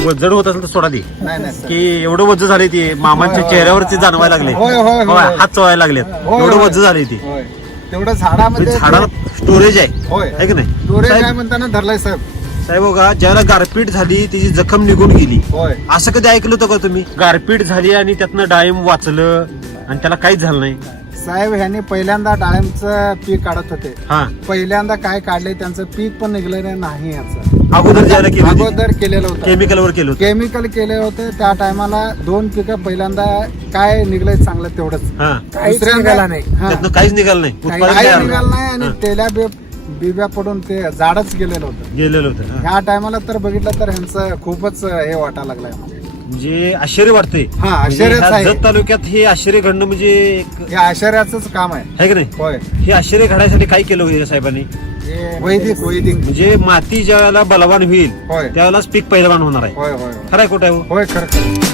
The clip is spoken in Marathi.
जड होत असेल तर सोडा दे नाही नाही सर. की एवढं वज्ज झाले ते मामांच्या. चेहऱ्यावरती जाणवायला लागले. होय, होय, होय. हात चवायला लागलेत. होय, एवढं होय. वज्ज झाले ते. होय. तेवढं झाडामध्ये झाडाला स्टोरेज आहे. होय. आहे की नाही? स्टोरेज साहेब- काय म्हणताना धरलाय साहेब. साहेब बघा ज्याला गारपीट झाली त्याची जखम निघून गेली. होय. असं कधी ऐकलं होतं का तुम्ही? गारपीट झाली आणि त्यातनं डाळिंब वाचलं आणि त्याला काहीच झालं नाही? साहेब ह्यांनी पहिल्यांदा डाळिंबचं पीक काढत होते. हा. पहिल्यांदा काय काढले त्यांचं पीक पण निघलेलं नाही याचं. अगोदर ज्याला केलं होती अगोदर केलेलं होतं केमिकलवर केलं होतं केमिकल केले होते त्या टायमाला दोन पिकं पहिल्यांदा काय निघलंय चांगलं तेवढंच हा दुसऱ्यांदा- निघाला नाही. हा. त्यातनं काहीच निघालं नाही उत्पादन काही निघालं नाही. नाही आणि. तेल्या बिब्या पडून ते झाडच गेलेलं होतं गेलेलं होतं हा. ह्या टायमाला तर बघितलं तर ह्यांचं खूपच हे वाटायला लागलंय मला. म्हणजे आश्चर्य वाटतंय हा, म्हणजे आश्चर्यच ह्या आहे. जत तालुक्यात हे आश्चर्य घडणं म्हणजे एक हे आश्चर्याचंच काम आहे आहे की नाही होय हे आश्चर्य घडायसाठी काय केलं होतं या साहेबांनी वैदिक वैदिक म्हणजे माती ज्या वेळेला बलवान होईल होय त्यावेळेलाच पीक पहिलवान होणार आहे होय होय होय. खरं आहे कुठं आहे हो? होय खरं खरं